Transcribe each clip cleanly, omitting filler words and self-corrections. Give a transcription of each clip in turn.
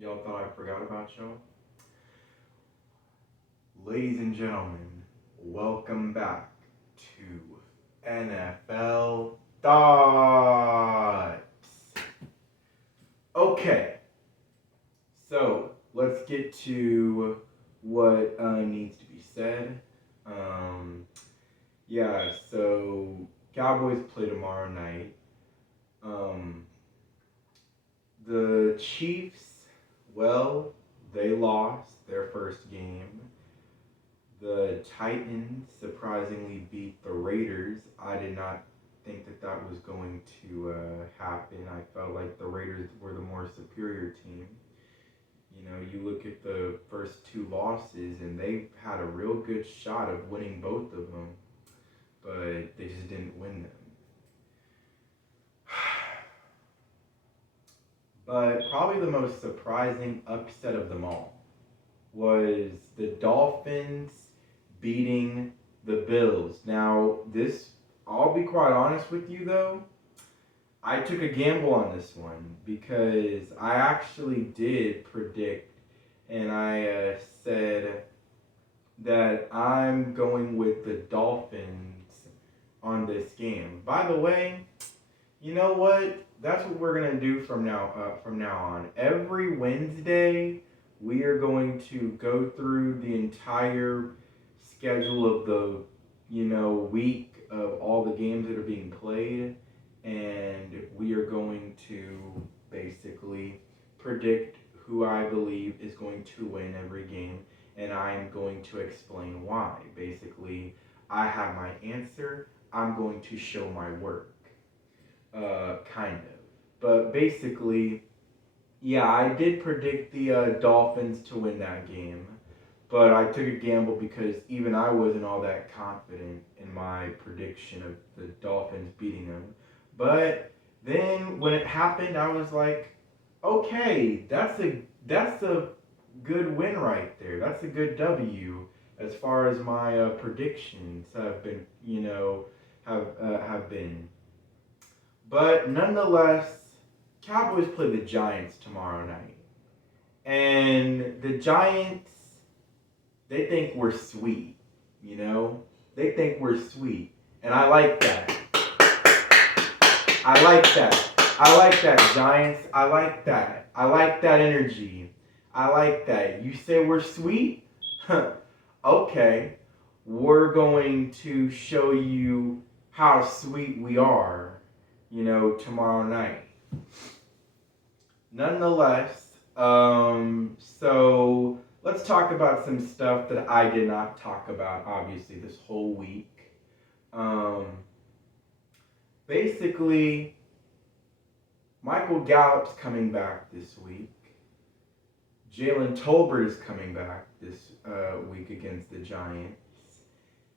Y'all thought I forgot about y'all? Ladies and gentlemen, welcome back to NFL Thoughts. Okay, so let's get to what needs to be said. Um, so Cowboys play tomorrow night. Um, the Chiefs, well, they lost their first game. The Titans surprisingly beat the Raiders. I did not think that was going to happen. I felt like the Raiders were the more superior team. You know, you look at the first two losses, and they had a real good shot of winning both of them, but they just didn't win them. But probably the most surprising upset of them all was the Dolphins beating the Bills. Now, I'll be quite honest with you though, I took a gamble on this one because I actually did predict, and I said that I'm going with the Dolphins on this game. By the way, you know what? That's what we're gonna do from now on. Every Wednesday, we are going to go through the entire schedule of the week of all the games that are being played, and we are going to basically predict who I believe is going to win every game, and I'm going to explain why. Basically, I have my answer. I'm going to show my work. Kind of. But basically, yeah, I did predict the Dolphins to win that game, but I took a gamble because even I wasn't all that confident in my prediction of the Dolphins beating them. But then when it happened, I was like, okay, that's a good win right there. That's a good W as far as my predictions have been, have been. But nonetheless, Cowboys play the Giants tomorrow night. And the Giants, they think we're sweet, you know? They think we're sweet. And I like that. I like that. I like that, Giants. I like that. I like that energy. I like that. You say we're sweet? Okay. We're going to show you how sweet we are, tomorrow night. Nonetheless, so let's talk about some stuff that I did not talk about, obviously, this whole week. Um, Basically, Michael Gallup's coming back this week. Jaelen Tolbert is coming back this week against the Giants.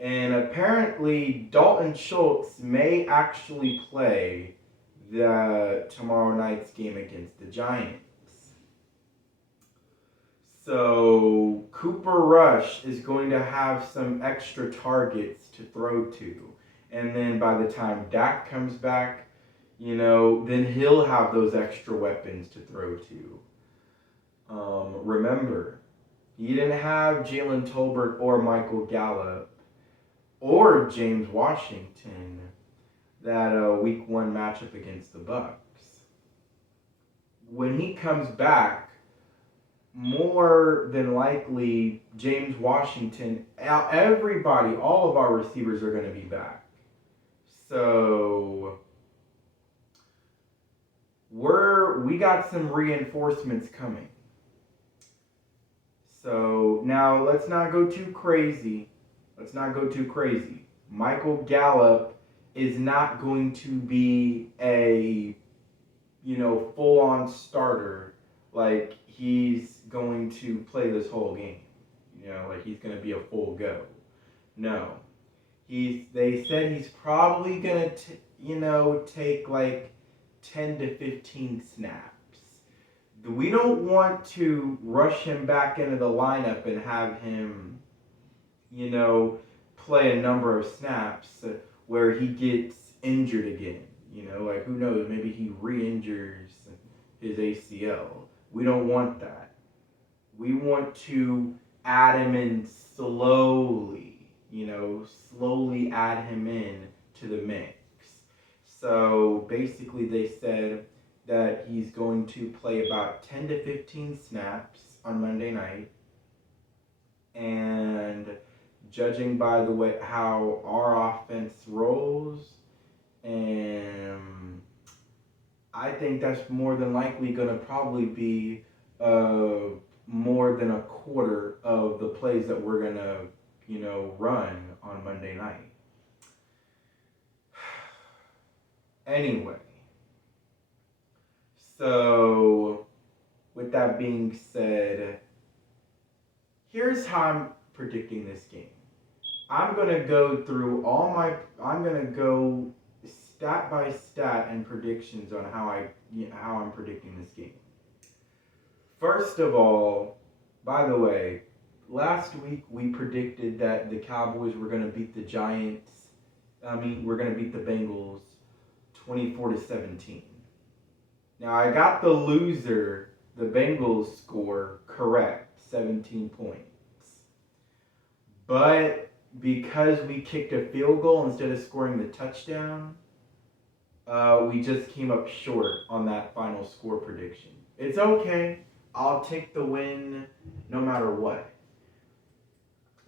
And apparently, Dalton Schultz may actually play the tomorrow night's game against the Giants. So Cooper Rush is going to have some extra targets to throw to. And then by the time Dak comes back, then he'll have those extra weapons to throw to. Remember, he didn't have Jaelen Tolbert or Michael Gallup or James Washington that week one matchup against the Bucks. When he comes back, more than likely James Washington, everybody, all of our receivers are going to be back. So we got some reinforcements coming. So now let's not go too crazy. Michael Gallup is not going to be a full-on starter. Like, he's going to play this whole game. Like he's going to be a full go. No. They said he's probably going to take like 10 to 15 snaps. We don't want to rush him back into the lineup and have him, play a number of snaps where he gets injured again. Like, who knows? Maybe he re-injures his ACL. We don't want that. We want to add him in slowly, slowly add him in to the mix. So basically, they said that he's going to play about 10 to 15 snaps on Monday night. And judging by the way how our offense rolls, and I think that's more than likely going to probably be more than a quarter of the plays that we're going to, run on Monday night. Anyway, so with that being said, here's how I'm predicting this game. I'm going to go through I'm going to go stat by stat and predictions on how I'm predicting this game. First of all, by the way, last week we predicted that the Cowboys were going to beat the we're going to beat the Bengals 24-17. Now I got the loser, the Bengals score correct, 17 points. But because we kicked a field goal instead of scoring the touchdown, we just came up short on that final score prediction. It's okay. I'll take the win no matter what.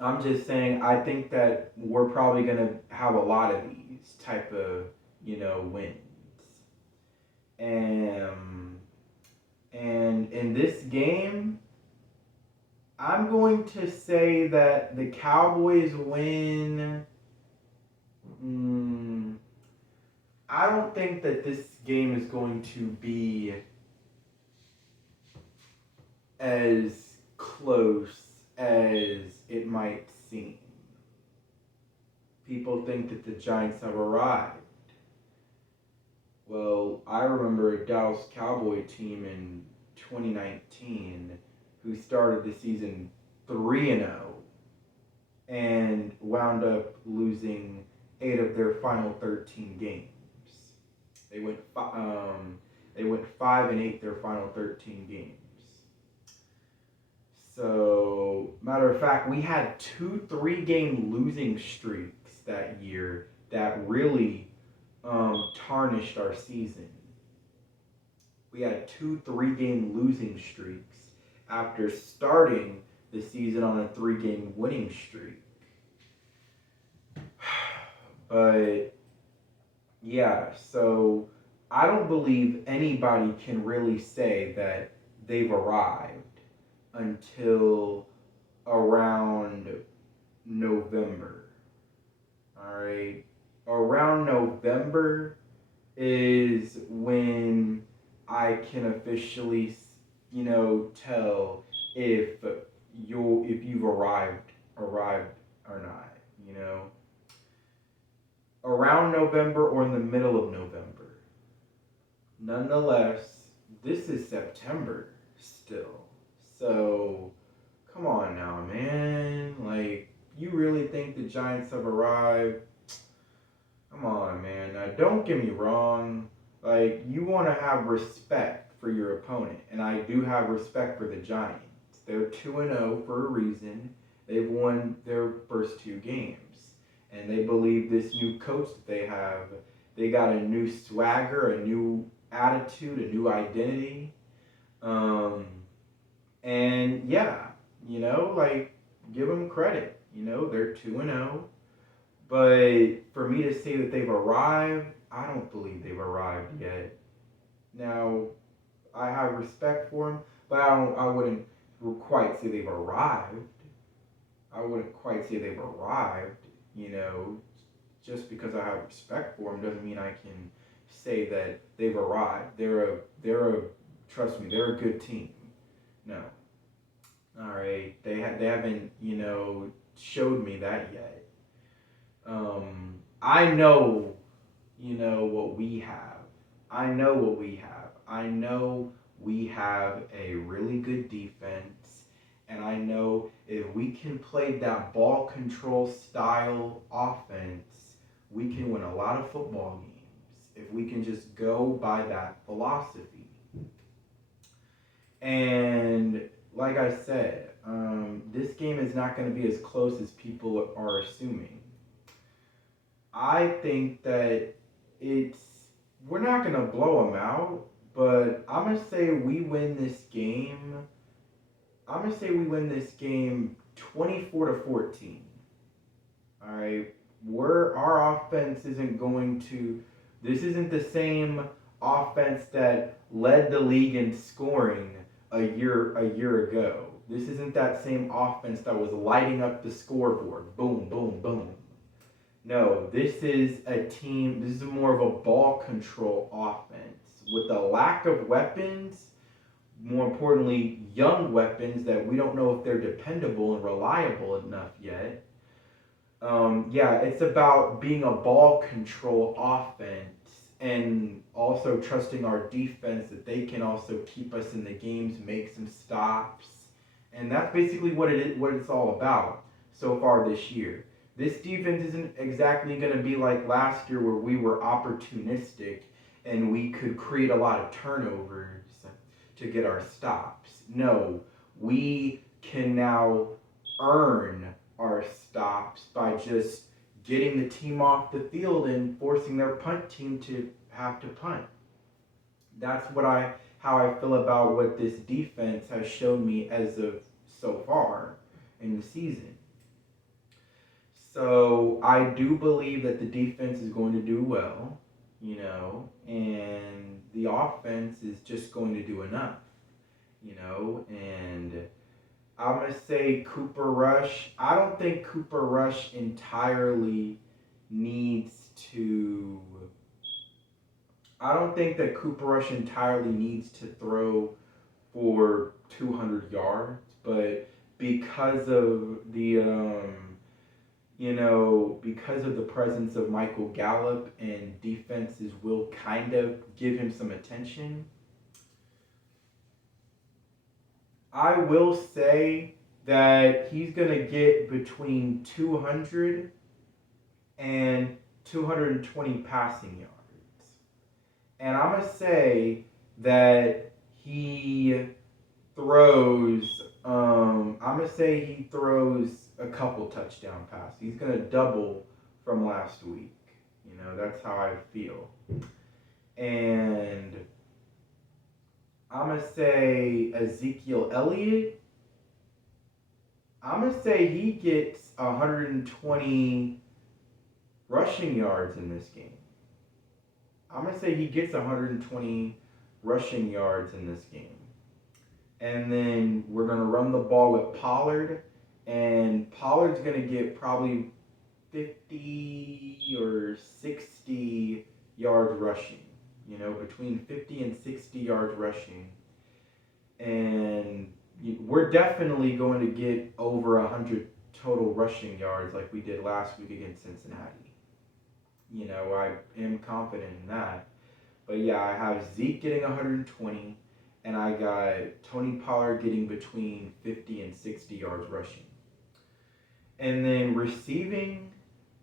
I'm just saying I think that we're probably going to have a lot of these type of, wins. And in this game, I'm going to say that the Cowboys win. I don't think that this game is going to be as close as it might seem. People think that the Giants have arrived. Well, I remember a Dallas Cowboy team in 2019 who started the season 3-0 and wound up losing 8 of their final 13 games. They went 5-8 their final 13 games. So, matter of fact, we had 2 3-game losing streaks that year that really tarnished our season. We had 2 3-game losing streaks after starting the season on a 3-game winning streak. But yeah, so I don't believe anybody can really say that they've arrived until around November. Alright? Around November is when I can officially, tell if you've arrived or not, Around November or in the middle of November. Nonetheless, this is September still. So, come on now, man. Like, you really think the Giants have arrived? Come on, man. Now, don't get me wrong. Like, you want to have respect for your opponent. And I do have respect for the Giants. They're 2-0 for a reason. They've won their first 2 games. And they believe this new coach that they have, they got a new swagger, a new attitude, a new identity. And yeah, give them credit. They're 2-0. But for me to say that they've arrived, I don't believe they've arrived yet. Now, I have respect for them, but I wouldn't quite say they've arrived. Just because I have respect for them doesn't mean I can say that they've arrived. Trust me, they're a good team. No. All right, they haven't, showed me that yet. I know, what we have. I know we have a really good defense, and I know if we can play that ball control style offense, we can win a lot of football games if we can just go by that philosophy. And like I said, this game is not going to be as close as people are assuming. I think that it's we're not going to blow them out, but I'm going to say we win this game. I'm going to say we win this game 24-14. All right, our offense isn't going to. This isn't the same offense that led the league in scoring a year ago. This isn't that same offense that was lighting up the scoreboard. Boom, boom, boom. No, this is a team. This is more of a ball control offense with a lack of weapons. More importantly, young weapons that we don't know if they're dependable and reliable enough yet. Yeah, it's about being a ball control offense and also trusting our defense that they can also keep us in the games, make some stops, and that's basically what it is, what it's all about so far this year. This defense isn't exactly going to be like last year where we were opportunistic and we could create a lot of turnovers to get our stops. No, we can now earn our stops by just getting the team off the field and forcing their punt team to have to punt. That's how I feel about what this defense has shown me as of so far in the season. So I do believe that the defense is going to do well, and the offense is just going to do enough, and I'm going to say Cooper Rush. I don't think Cooper Rush entirely needs to. I don't think that Cooper Rush entirely needs to throw for 200 yards, but because of because of the presence of Michael Gallup and defenses will kind of give him some attention. I will say that he's going to get between 200 and 220 passing yards. And I'm going to say that he throws, he throws a couple touchdown passes. He's going to double from last week. That's how I feel. And I'm going to say Ezekiel Elliott. I'm going to say he gets 120 rushing yards in this game. I'm going to say he gets 120 rushing yards in this game. And then we're going to run the ball with Pollard. And Pollard's going to get probably 50 or 60 yards rushing. Between 50 and 60 yards rushing. And we're definitely going to get over 100 total rushing yards like we did last week against Cincinnati. I am confident in that. But yeah, I have Zeke getting 120, and I got Tony Pollard getting between 50 and 60 yards rushing. And then receiving,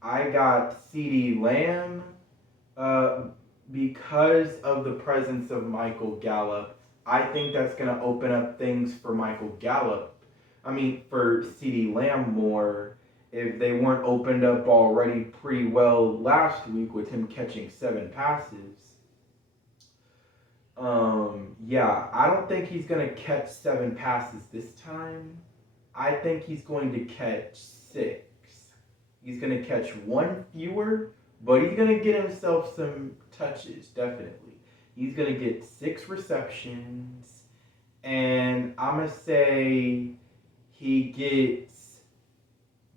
I got CeeDee Lamb. Because of the presence of Michael Gallup, I think that's going to open up things for for CeeDee Lamb more if they weren't opened up already pretty well last week with him catching 7 passes. I don't think he's going to catch 7 passes this time. I think he's going to catch 6. He's going to catch 1 fewer, but he's going to get himself some touches, definitely. He's going to get 6 receptions, and I'm going to say he gets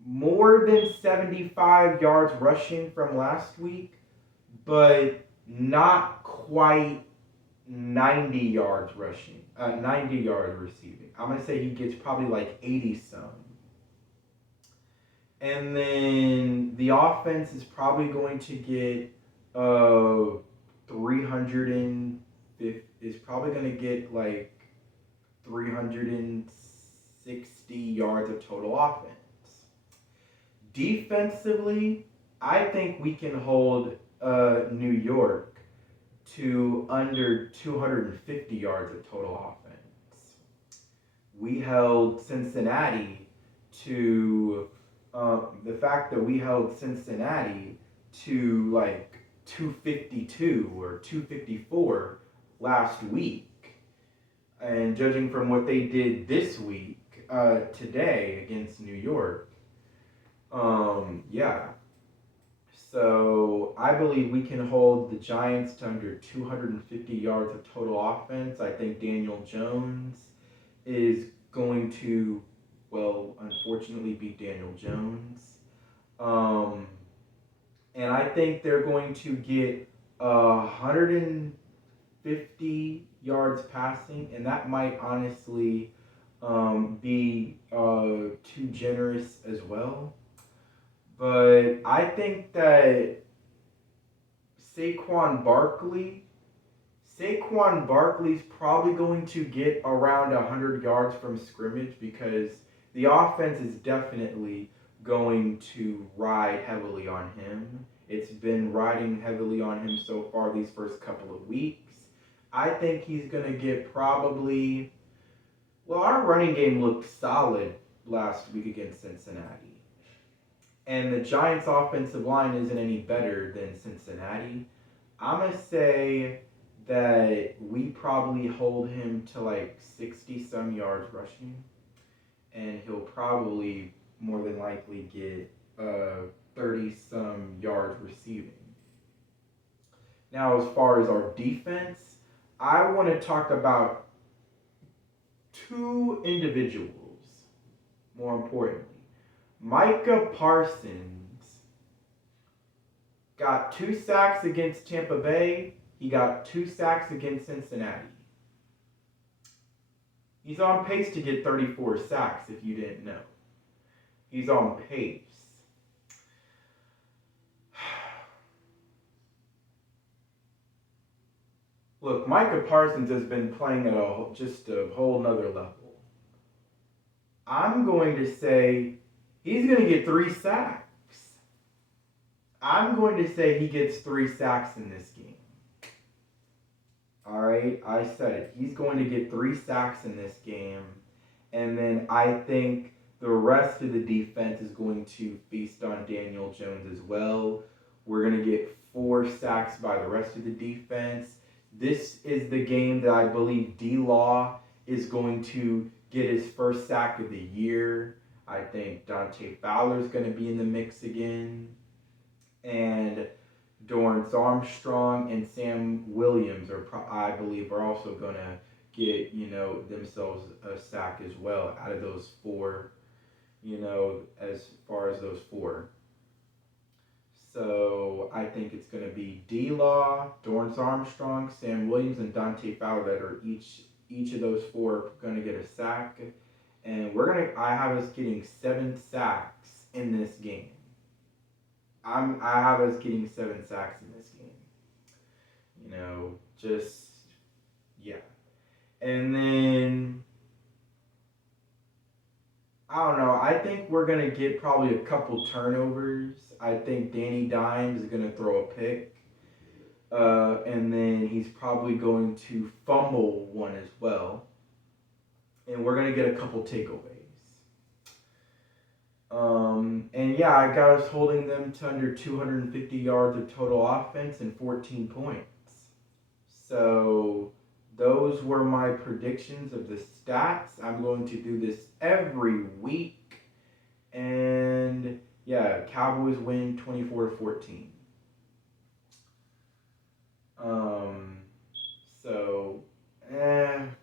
more than 75 yards rushing from last week, but not quite 90 yards rushing, 90 yards receiving. I'm going to say he gets probably like 80 some. And then the offense is probably going to get 360 yards of total offense. Defensively, I think we can hold New York to under 250 yards of total offense. we held Cincinnati to the fact that we held Cincinnati to like 252 or 254 last week, and judging from what they did this week, today against New York, yeah. So I believe we can hold the Giants to under 250 yards of total offense. I think Daniel Jones is going to, well, unfortunately beat Daniel Jones. Um, and I think they're going to get 150 yards passing, and that might honestly be too generous as well. But I think that Saquon Barkley, Saquon Barkley's probably going to get around 100 yards from scrimmage because the offense is definitely going to ride heavily on him. It's been riding heavily on him so far these first couple of weeks. I think he's going to get probably, well, our running game looked solid last week against Cincinnati. And the Giants' offensive line isn't any better than Cincinnati. I'm going to say that we probably hold him to like 60 some yards rushing, and he'll probably more than likely get 30 some yards receiving. Now, as far as our defense, I want to talk about two individuals, more importantly. Micah Parsons got 2 sacks against Tampa Bay. He got 2 sacks against Cincinnati. He's on pace to get 34 sacks, if you didn't know. He's on pace. Look, Micah Parsons has been playing at just a whole nother level. I'm going to say he's going to get 3 sacks. I'm going to say he gets 3 sacks in this game. All right, I said it. He's going to get 3 sacks in this game. And then I think the rest of the defense is going to feast on Daniel Jones as well. We're going to get 4 sacks by the rest of the defense. This is the game that I believe D-Law is going to get his first sack of the year. I think Dante Fowler is going to be in the mix again. And Dorrance Armstrong and Sam Williams I believe, are also going to get, themselves a sack as well out of those 4, as far as those 4. So I think it's going to be D-Law, Dorrance Armstrong, Sam Williams, and Dante Fowler that are each of those 4 going to get a sack. And I have us getting 7 sacks in this game. I have us getting 7 sacks in this game. Yeah. And then, I don't know, I think we're going to get probably a couple turnovers. I think Danny Dimes is going to throw a pick. And then he's probably going to fumble one as well. And we're going to get a couple takeaways. And yeah, I got us holding them to under 250 yards of total offense and 14 points. So those were my predictions of the stats. I'm going to do this every week. And yeah, Cowboys win 24-14.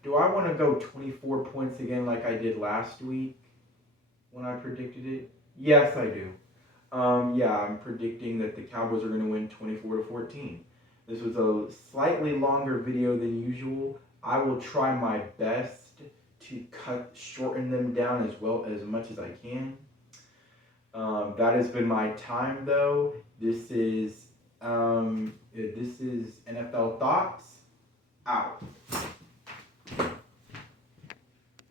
Do I want to go 24 points again like I did last week when I predicted it? Yes, I do. Yeah, I'm predicting that the Cowboys are going to win 24-14. This was a slightly longer video than usual. I will try my best to shorten them down as much as I can. That has been my time, though. This is NFL Thoughts out.